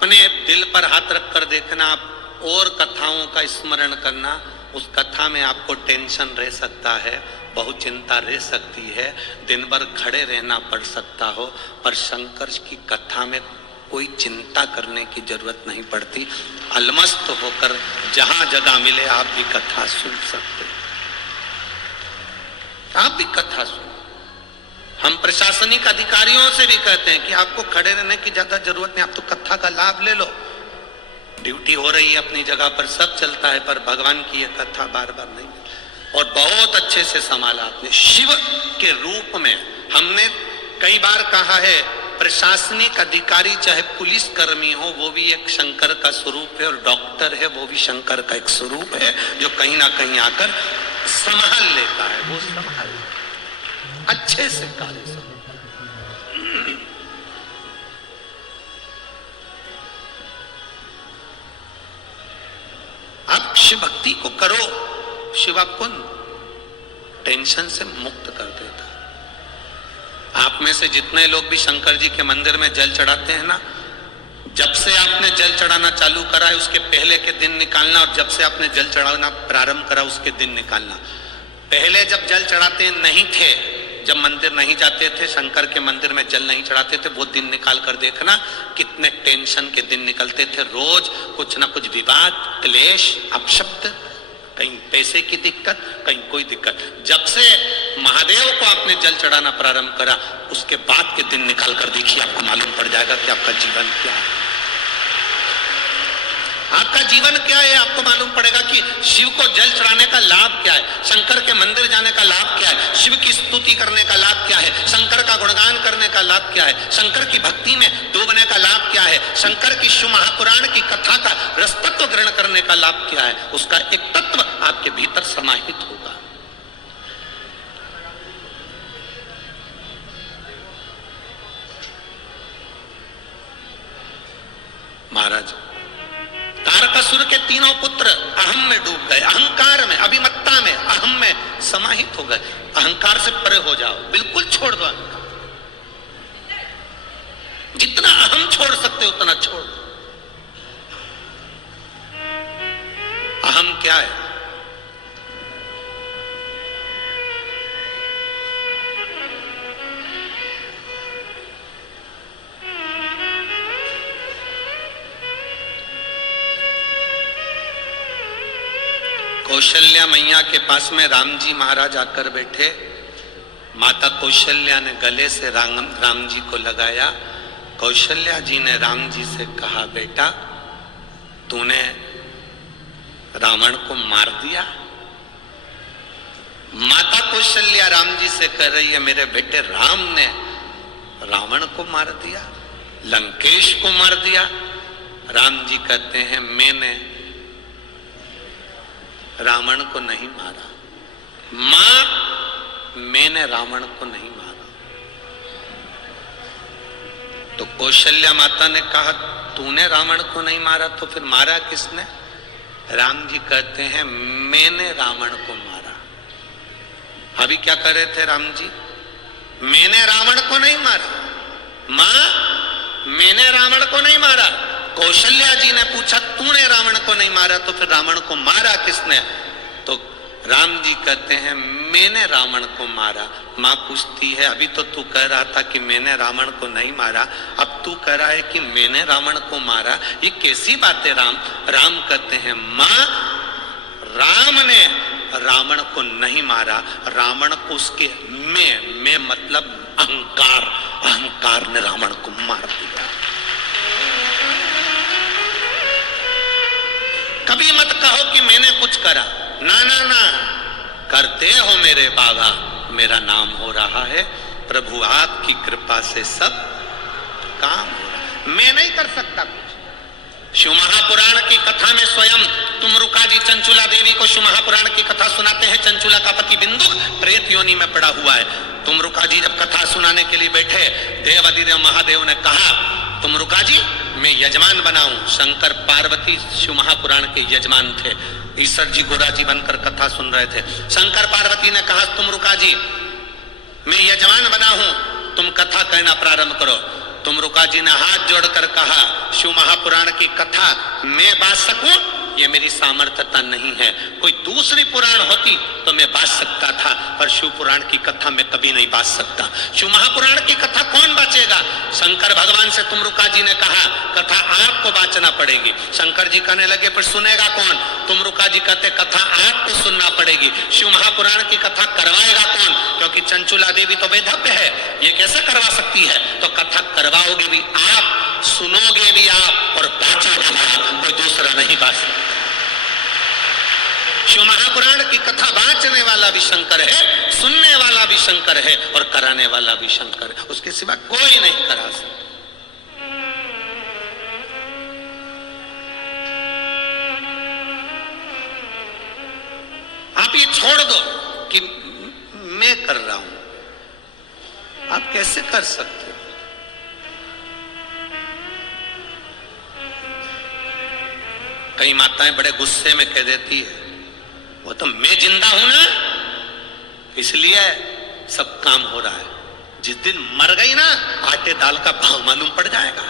अपने दिल पर हाथ रख कर देखना, और कथाओं का स्मरण करना। उस कथा में आपको टेंशन रह सकता है, बहुत चिंता रह सकती है, दिन भर खड़े रहना पड़ सकता हो, पर शंकर की कथा में कोई चिंता करने की जरूरत नहीं पड़ती। अलमस्त होकर जहां जगह मिले आप भी कथा सुन सकते, आप भी कथा सुन। हम प्रशासनिक अधिकारियों से भी कहते हैं कि आपको खड़े रहने की ज्यादा जरूरत नहीं, आप तो कथा का लाभ ले लो। ड्यूटी हो रही है अपनी जगह पर, सब चलता है, पर भगवान की यह कथा बार बार नहीं। और बहुत अच्छे से संभाला आपने। शिव के रूप में हमने कई बार कहा है, प्रशासनिक अधिकारी चाहे पुलिस कर्मी हो वो भी एक शंकर का स्वरूप है, और डॉक्टर है वो भी शंकर का एक स्वरूप है, जो कहीं ना कहीं आकर संभाल लेता है, वो संभाल अच्छे से कार्य संभाल। आप शिव भक्ति को करो, शिव आपको टेंशन से मुक्त कर देता है। आप में से जितने लोग भी शंकर जी के मंदिर में जल चढ़ाते हैं ना, जब से आपने जल चढ़ाना चालू करा है उसके पहले के दिन निकालना, और जब से आपने जल चढ़ाना प्रारंभ करा उसके दिन निकालना। पहले जब जल चढ़ाते नहीं थे, जब मंदिर नहीं जाते थे, शंकर के मंदिर में जल नहीं चढ़ाते थे, वो दिन निकाल कर देखना कितने टेंशन के दिन निकलते थे। रोज कुछ ना कुछ विवाद, क्लेश, अपशब्द, कहीं पैसे की दिक्कत, कहीं कोई दिक्कत। जब से महादेव को आपने जल चढ़ाना प्रारंभ करा उसके बाद के दिन निकाल कर देखिए, आपको मालूम पड़ जाएगा कि आपका जीवन क्या है, आपका जीवन क्या है। आपको मालूम पड़ेगा कि शिव को जल चढ़ाने का लाभ क्या है, शंकर के मंदिर जाने का लाभ क्या है, शिव की स्तुति करने का लाभ क्या है, शंकर का गुणगान करने का लाभ क्या है, शंकर की भक्ति में डूबने का लाभ क्या है, शंकर की शिव महापुराण की कथा का रसतत्व ग्रहण करने का लाभ क्या है। उसका एक तत्व आपके भीतर समाहित होगा। महाराज तारकासुर के तीनों पुत्र अहम में डूब गए, अहंकार में, अभिमत्ता में, अहम में समाहित हो गए। अहंकार से परे हो जाओ, बिल्कुल छोड़ दो अहंकार। जितना अहम छोड़ सकते हो उतना छोड़ दो। अहम क्या है? कौशल्या मैया के पास में राम जी महाराज आकर बैठे। माता कौशल्या ने गले से राम जी को लगाया। कौशल्या जी ने राम जी से कहा, बेटा तूने रावण को मार दिया। माता कौशल्या राम जी से कह रही है, मेरे बेटे राम ने रावण को मार दिया, लंकेश को मार दिया। राम जी कहते हैं, मैंने रावण को नहीं मारा। मां, मैंने रावण को नहीं मारा। तो कौशल्या माता ने कहा, तूने रावण को नहीं मारा तो फिर मारा किसने? राम जी कहते हैं, मैंने रावण को मारा। अभी क्या कर रहे थे राम जी? मैंने रावण को नहीं मारा। मां, मैंने रावण को नहीं मारा। कौशल्या जी ने पूछा, तूने रावण को नहीं मारा तो फिर रावण को मारा किसने? तो राम जी कहते हैं, मैंने रावण को मारा। मां पूछती है, अभी तो तू कह रहा था कि मैंने रावण को नहीं मारा, अब तू कह रहा है कि मैंने रावण को मारा, ये कैसी बात है राम? राम कहते हैं, मां, राम ने रावण को नहीं मारा, रावण को उसके मैं मतलब अहंकार, अहंकार ने रावण को मार दिया। कभी मत कहो कि मैंने कुछ करा, ना ना ना, करते हो मेरे बाबा, मेरा नाम हो रहा है। प्रभु आपकी कृपा से सब काम हो रहा है, मैं नहीं कर सकता कुछ। शिव महापुराण की कथा में स्वयं तुमरुका जी चंचुला देवी को शिव महापुराण की कथा सुनाते हैं। चंचुला का पति बिंदुक प्रेत योनि में पड़ा हुआ है। तुमरुका जी जब कथा सुनाने के लिए बैठे, देवाधिदेव महादेव ने कहा, तुमरुका जी मैं यजमान बनाऊं। शंकर पार्वती शिव महापुराण के यजमान थे। ईश्वर जी गोरा जी बनकर कथा सुन रहे थे। शंकर पार्वती ने कहा, तुमरुका जी मैं यजमान बना हूं, तुम कथा कहना प्रारंभ करो। तुमरुका जी ने हाथ जोड़कर कहा, शिव महापुराण की कथा मैं बांट सकूं ये मेरी सामर्थ्यता नहीं है। कोई दूसरी पुराण होती तो मैं बांट सकता था, पर शिव पुराण की कथा मैं कभी नहीं बांट सकता। शिव महापुराण की कथा कौन बांचेगा? शंकर भगवान से तुमरुका जी ने कहा कथा आपको बांचना पड़ेगी। शंकर जी कहने लगे फिर सुनेगा कौन? तुमरुका जी कहते कथा आपको सुनना पड़ेगी। शिव महापुराण की कथा करवाएगा कौन? क्योंकि चंचुला देवी तो वेधव्य है, ये कैसे करवा सकती है? तो कथा करवाओगे भी आप, सुनोगे भी आप और बांचोगे भी आप, कोई दूसरा नहीं बांच सकता। शिव महापुराण की कथा बांचने वाला भी शंकर है, सुनने वाला भी शंकर है और कराने वाला भी शंकर है, उसके सिवा कोई नहीं करा सकता। आप ये छोड़ दो कि मैं कर रहा हूं, आप कैसे कर सकते हो? कई माताएं बड़े गुस्से में कह देती है वो तो मैं जिंदा हूं ना इसलिए सब काम हो रहा है। जिस दिन मर गई ना आटे दाल का भाव मालूम पड़ जाएगा।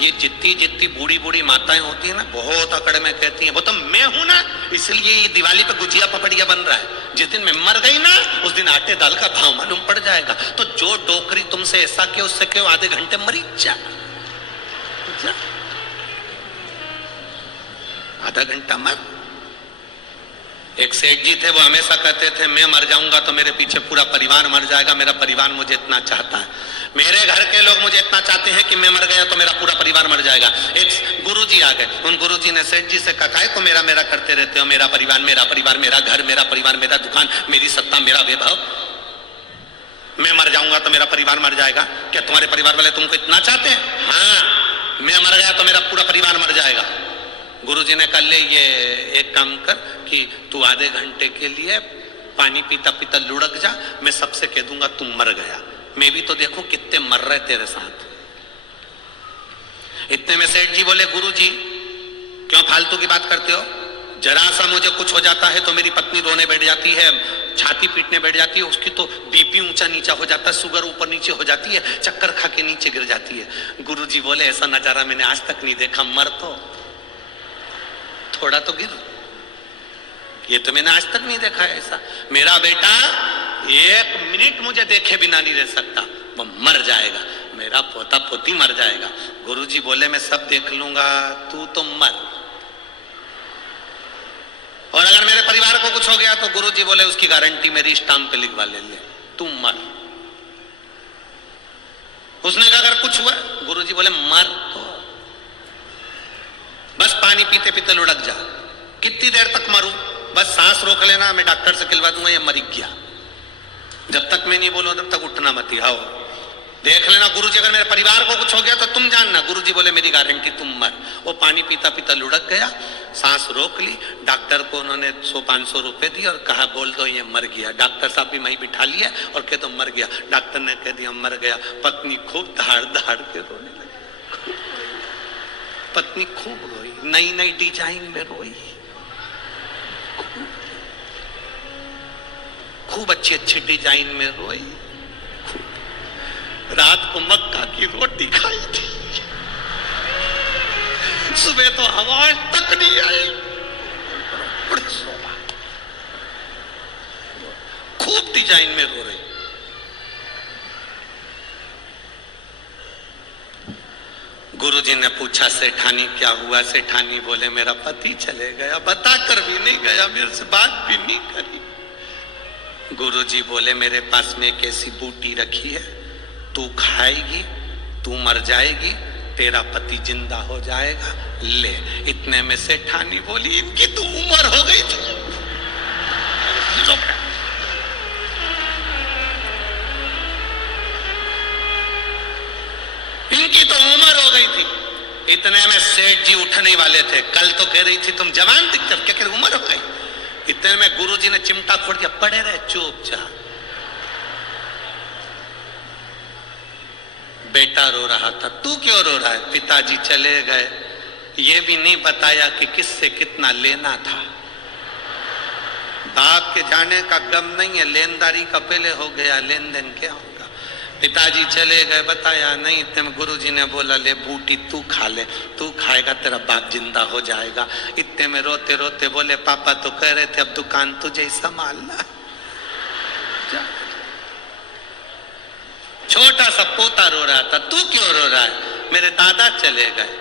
ये जितनी जितनी बूढ़ी बूढ़ी माताएं होती है ना बहुत अकड़ में कहती हैं वो तो मैं हूं ना इसलिए ये दिवाली पे गुजिया पपड़िया बन रहा है। जिस दिन मैं मर गई ना उस दिन आटे दाल का भाव मालूम पड़ जाएगा। तो जो डोकरी तुमसे ऐसा क्यों उससे क्यों आधे घंटे मरी जा, आधा घंटा मर। एक सेठ जी थे वो हमेशा कहते थे मैं मर जाऊंगा तो मेरे पीछे पूरा परिवार मर जाएगा, मेरा परिवार मुझे इतना चाहता है, मेरे घर के लोग मुझे इतना चाहते हैं कि मैं मर गया तो मेरा पूरा परिवार मर जाएगा। एक गुरुजी आ गए, उन गुरुजी ने सेठ जी से कहा काहे को मेरा मेरा करते रहते हो, मेरा परिवार मेरा परिवार, मेरा घर मेरा परिवार, मेरा दुकान, मेरी सत्ता, मेरा वैभव, मैं मर जाऊंगा तो मेरा परिवार मर जाएगा। क्या तुम्हारे परिवार वाले तुमको इतना चाहते हैं? हाँ, मैं मर गया तो मेरा पूरा परिवार मर जाएगा। गुरुजी ने कहा ले ये एक काम कर कि तू आधे घंटे के लिए पानी पीता पीता लुढ़क जा, मैं सबसे कह दूंगा तुम मर गया, मैं भी तो देखूं कितने मर रहे तेरे साथ। इतने में सेठ जी बोले गुरुजी क्यों फालतू की बात करते हो, जरा सा मुझे कुछ हो जाता है तो मेरी पत्नी रोने बैठ जाती है, छाती पीटने बैठ जाती है, उसकी तो बीपी ऊंचा नीचा हो जाता है, शुगर ऊपर नीचे हो जाती है, चक्कर खा के नीचे गिर जाती है। गुरुजी बोले ऐसा नजारा मैंने आज तक नहीं देखा, मर तो थोड़ा तो गिर, ये तो मैंने आज तक नहीं देखा है ऐसा। मेरा बेटा एक मिनट मुझे देखे बिना नहीं रह सकता, वो मर जाएगा, मेरा पोता पोती मर जाएगा। गुरुजी बोले मैं सब देख लूंगा, तू तो मर। और अगर मेरे परिवार को कुछ हो गया तो गुरुजी बोले उसकी गारंटी मेरी स्टाम्प पे लिखवा ले, तू मर। उसने कहा अगर कुछ हुआ, गुरुजी बोले मर तो बस पानी पीते पीते लुढ़क जा। कितनी देर तक मरूं? बस सांस रोक लेना, मैं डॉक्टर से खिलवा दूंगा ये मर गया। जब तक मैं नहीं बोलूं तब तक उठना मत, आओ देख लेना गुरुजी अगर मेरे परिवार को कुछ हो गया तो तुम जानना। गुरुजी बोले मेरी गारंटी तुम मर। वो पानी पीता पीता लुढ़क गया, सांस रोक ली, डॉक्टर को उन्होंने 100-500 रुपए दिए और कहा बोल दो ये मर गया। डॉक्टर साहब भी वहीं बिठा लिया और कह दो मर गया। डॉक्टर ने कह दिया मर गया। पत्नी खूब धाड़ धाड़ के रोने लगी, पत्नी खूब रोई, नई नई डिजाइन में रोई, खूब अच्छी अच्छी डिजाइन में रोई। रात को मक्का की रोटी खाई थी, सुबह तो आवाज तक नहीं आई, खूब डिजाइन में रो रही। गुरुजी ने पूछा सेठानी क्या हुआ? सेठानी बोले मेरा पति चले गया, बताकर भी नहीं गया, मेरे से बात भी नहीं करी। गुरुजी बोले मेरे पास में एक ऐसी बूटी रखी है, तू खाएगी, तू मर जाएगी, तेरा पति जिंदा हो जाएगा, ले। इतने में सेठानी बोली इनकी तो उम्र हो गई थी, इनकी तो उम्र हो गई थी। इतने में सेठ जी उठने वाले थे, कल तो कह रही थी तुम जवान दिखते हो, क्या कह रही उम्र हो गई। इतने में गुरुजी ने चिमटा खोल दिया, पड़े रहे चुपचाप। बेटा रो रहा था, तू क्यों रो रहा है? पिताजी चले गए, ये भी नहीं बताया कि किससे कितना लेना था। बाप के जाने का गम नहीं है, लेनदारी का पहले हो गया, लेन देन क्या होगा। पिताजी चले गए, बताया नहीं। इतने में गुरुजी ने बोला ले बूटी तू खा ले, तू खाएगा तेरा बाप जिंदा हो जाएगा। इतने में रोते रोते बोले पापा तो कह रहे थे अब दुकान तुझे ही संभालना। छोटा सा पोता रो रहा था, तू क्यों रो रहा है? मेरे दादा चले गए।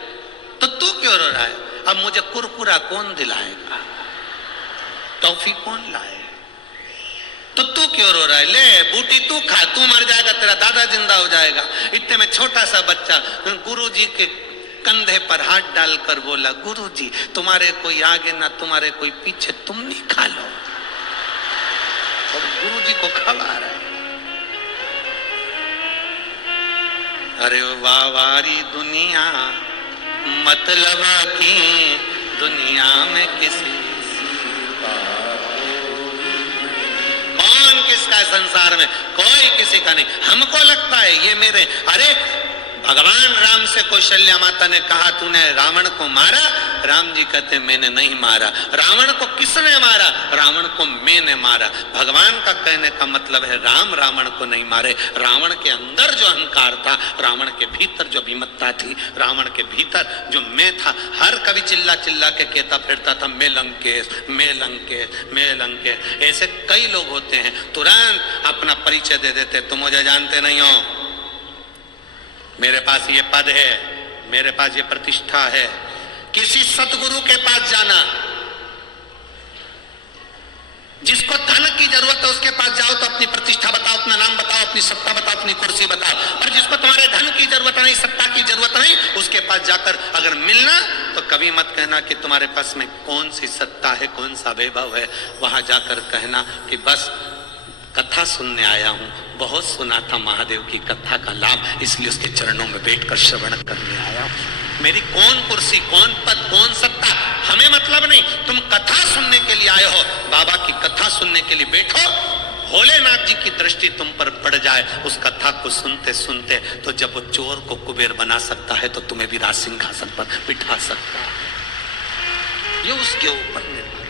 तो तू क्यों रो रहा है? अब मुझे कुरकुरा कौन दिलाएगा, टॉफी कौन लाए? तो तू क्यों रो रहा है? ले बूटी तू खा, तू मर जाएगा तेरा दादा जिंदा हो जाएगा। इतने में छोटा सा बच्चा गुरुजी के कंधे पर हाथ डालकर बोला गुरुजी तुम्हारे कोई आगे ना तुम्हारे कोई पीछे, तुम नहीं खा लो। और गुरुजी को खवा रहा है। अरे वाह वारी दुनिया मतलब की दुनिया में किसी कौन किसका है संसार में? कोई किसी का नहीं। हमको लगता है ये मेरे, अरे भगवान राम से कौशल्या माता ने कहा तूने रावण को मारा, राम जी कहते मैंने नहीं मारा। रावण को किसने मारा? रावण को मैंने मारा। भगवान का कहने का मतलब है राम रावण को नहीं मारे। रावण के अंदर जो अहंकार था, रावण के भीतर जो अभिमत्ता थी, रावण के भीतर जो मैं था, हर कभी चिल्ला चिल्ला के कहता फिरता था मैं लंकेश, मैं लंकेश, मैं लंकेश। ऐसे कई लोग होते हैं तुरंत अपना परिचय दे देते, तुम मुझे जानते नहीं हो, मेरे पास ये पद है, मेरे पास ये प्रतिष्ठा है। किसी सतगुरु के पास जाना, जिसको धन की जरूरत है उसके पास जाओ तो अपनी प्रतिष्ठा बताओ, अपना नाम बताओ, अपनी सत्ता बताओ, अपनी कुर्सी बताओ। और जिसको तुम्हारे धन की जरूरत नहीं, सत्ता की जरूरत नहीं, उसके पास जाकर अगर मिलना तो कभी मत कहना कि तुम्हारे पास में कौन सी सत्ता है, कौन सा वैभव है। वहां जाकर कहना कि बस कथा सुनने आया हूं, बहुत सुना था महादेव की कथा का लाभ, इसलिए उसके चरणों में बैठकर श्रवण करने आया हूं। मेरी कौन कुर्सी, कौन पद, कौन सत्ता, हमें मतलब नहीं। तुम कथा सुनने के लिए आए हो, बाबा की कथा सुनने के लिए बैठो। भोलेनाथ जी की दृष्टि तुम पर पड़ जाए उस कथा को सुनते सुनते, तो जब वो चोर को कुबेर बना सकता है तो तुम्हें भी राज सिंहासन पर बिठा सकता है। ये उसके ऊपर निर्भर।